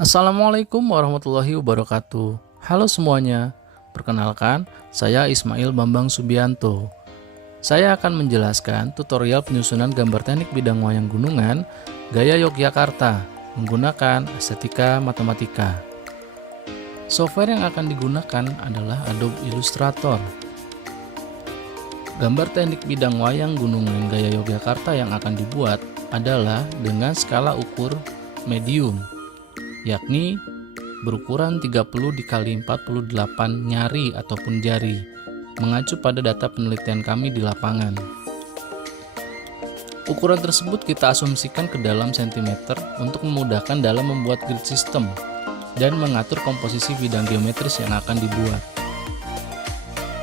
Assalamualaikum warahmatullahi wabarakatuh. Halo semuanya, perkenalkan saya Ismail Bambang Subianto. Saya akan menjelaskan tutorial penyusunan gambar teknik bidang wayang gunungan gaya Yogyakarta menggunakan estetika matematika. Software yang akan digunakan adalah Adobe Illustrator. Gambar teknik bidang wayang gunungan gaya Yogyakarta yang akan dibuat adalah dengan skala ukur medium, yakni berukuran 30 x 48 nyari ataupun jari, mengacu pada data penelitian kami di lapangan. Ukuran tersebut kita asumsikan ke dalam sentimeter untuk memudahkan dalam membuat grid system dan mengatur komposisi bidang geometris yang akan dibuat.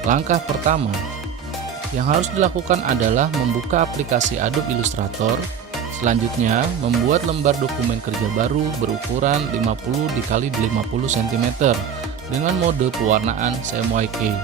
Langkah pertama yang harus dilakukan adalah membuka aplikasi Adobe Illustrator. Selanjutnya, membuat lembar dokumen kerja baru berukuran 50 x 50 cm dengan mode pewarnaan CMYK.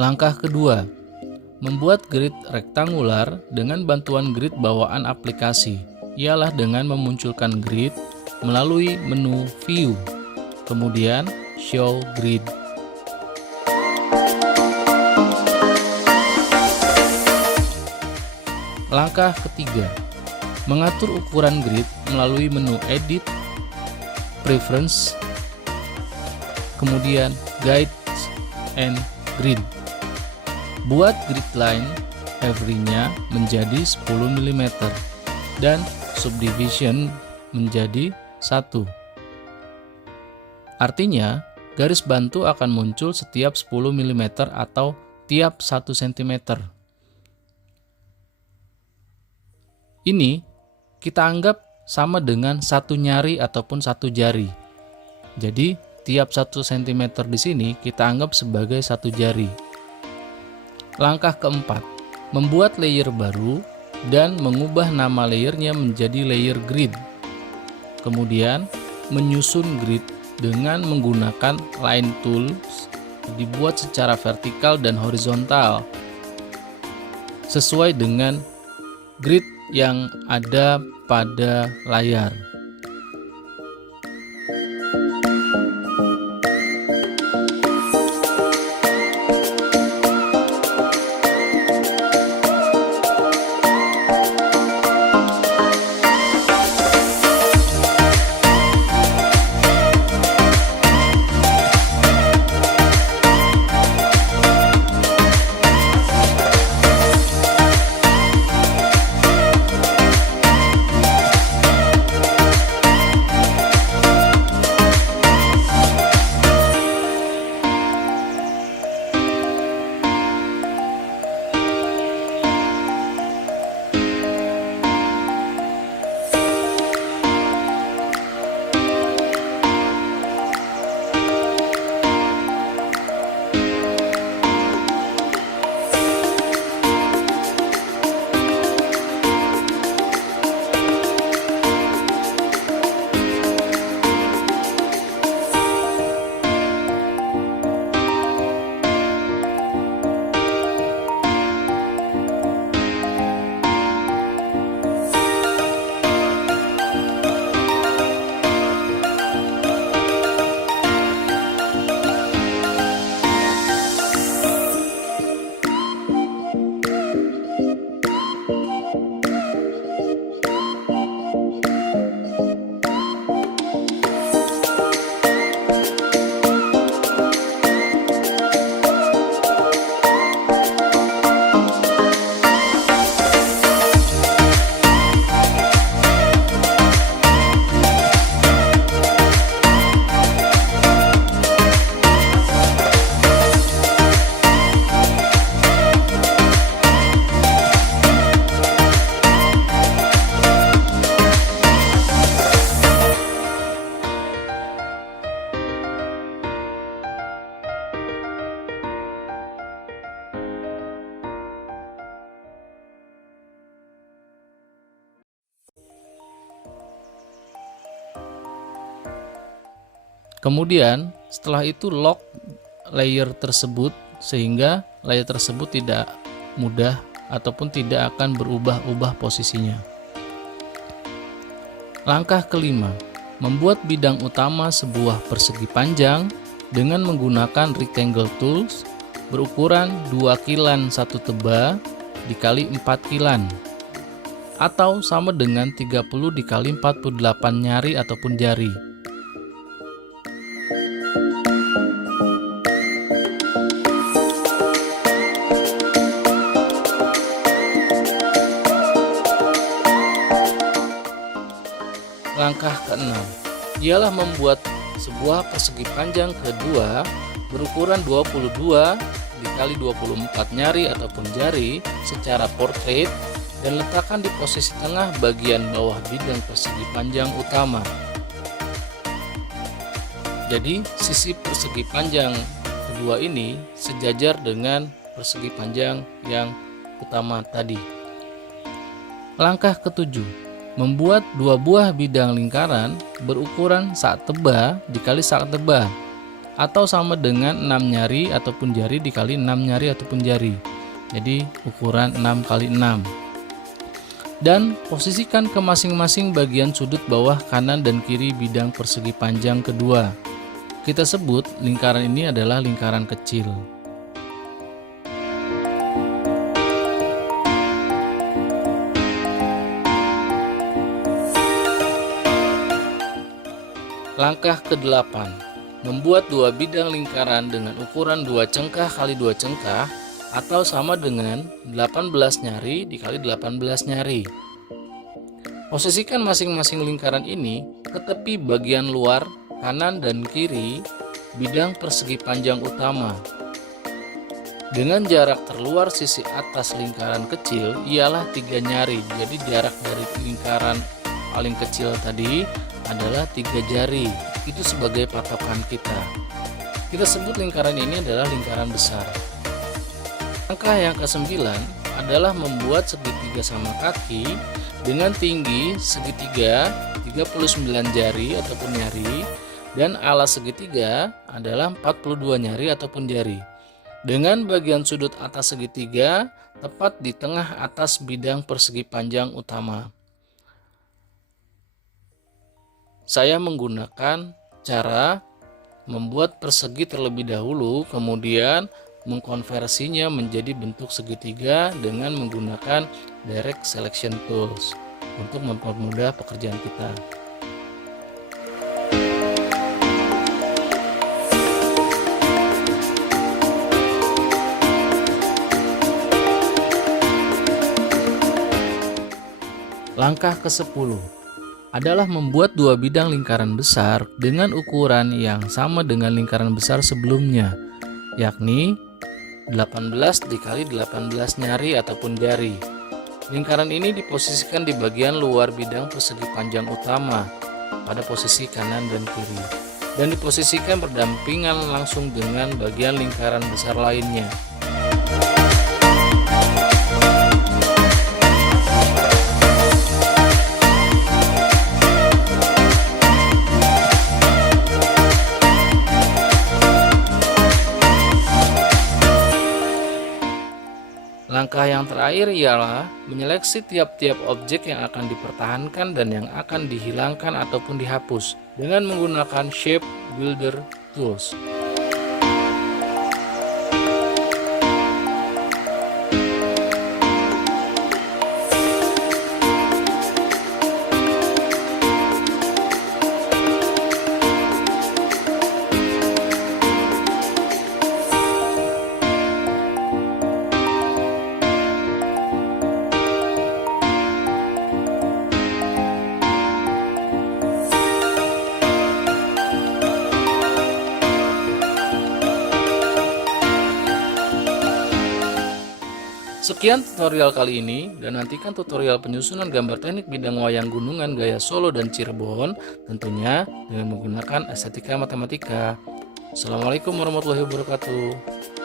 Langkah kedua, membuat grid rektangular dengan bantuan grid bawaan aplikasi, ialah dengan memunculkan grid melalui menu View, kemudian Show Grid. Langkah ketiga, mengatur ukuran grid melalui menu Edit, Preference, kemudian Guides and Grid. Buat grid line every-nya menjadi 10 mm dan subdivision menjadi 1. Artinya, garis bantu akan muncul setiap 10 mm atau tiap 1 cm. Ini kita anggap sama dengan satu nyari ataupun satu jari. Jadi, tiap 1 cm di sini kita anggap sebagai satu jari. Langkah keempat, membuat layer baru dan mengubah nama layernya menjadi layer grid. Kemudian, menyusun grid dengan menggunakan line tools dibuat secara vertikal dan horizontal sesuai dengan grid yang ada pada layar. Kemudian setelah itu lock layer tersebut sehingga layer tersebut tidak mudah ataupun tidak akan berubah-ubah posisinya. Langkah kelima, membuat bidang utama sebuah persegi panjang dengan menggunakan rectangle tools berukuran 2 kilan 1 teba dikali 4 kilan atau sama dengan 30 dikali 48 nyari ataupun jari. Langkah keenam ialah membuat sebuah persegi panjang kedua berukuran 22 dikali 24 nyari ataupun jari secara portrait dan letakkan di posisi tengah bagian bawah bidang persegi panjang utama. Jadi sisi persegi panjang kedua ini sejajar dengan persegi panjang yang utama tadi. Langkah ketujuh, membuat 2 buah bidang lingkaran berukuran sak teba dikali sak teba atau sama dengan 6 nyari ataupun jari dikali 6 nyari ataupun jari. Jadi ukuran 6 kali 6. Dan posisikan ke masing-masing bagian sudut bawah kanan dan kiri bidang persegi panjang kedua. Kita sebut lingkaran ini adalah lingkaran kecil. Langkah ke-8, membuat 2 bidang lingkaran dengan ukuran 2 cengkah kali 2 cengkah atau sama dengan 18 nyari dikali 18 nyari. Posisikan masing-masing lingkaran ini ke tepi bagian luar kanan dan kiri bidang persegi panjang utama. Dengan jarak terluar sisi atas lingkaran kecil ialah 3 nyari. Jadi jarak dari lingkaran paling kecil tadi adalah 3 jari. Itu sebagai patokan kita. Kita sebut lingkaran ini adalah lingkaran besar. Langkah yang ke-9 adalah membuat segitiga sama kaki dengan tinggi segitiga 39 jari ataupun nyari dan alas segitiga adalah 42 nyari ataupun jari. Dengan bagian sudut atas segitiga tepat di tengah atas bidang persegi panjang utama. Saya menggunakan cara membuat persegi terlebih dahulu, kemudian mengkonversinya menjadi bentuk segitiga dengan menggunakan direct selection tools untuk mempermudah pekerjaan kita. Langkah ke-10 adalah membuat 2 bidang lingkaran besar dengan ukuran yang sama dengan lingkaran besar sebelumnya, yakni 18 dikali 18 nyari ataupun jari. Lingkaran ini diposisikan di bagian luar bidang persegi panjang utama pada posisi kanan dan kiri dan diposisikan berdampingan langsung dengan bagian lingkaran besar lainnya. Langkah yang terakhir ialah menyeleksi tiap-tiap objek yang akan dipertahankan dan yang akan dihilangkan ataupun dihapus dengan menggunakan Shape Builder Tools. Sekian tutorial kali ini, dan nantikan tutorial penyusunan gambar teknik bidang wayang gunungan gaya Solo dan Cirebon, tentunya dengan menggunakan estetika matematika. Assalamualaikum warahmatullahi wabarakatuh.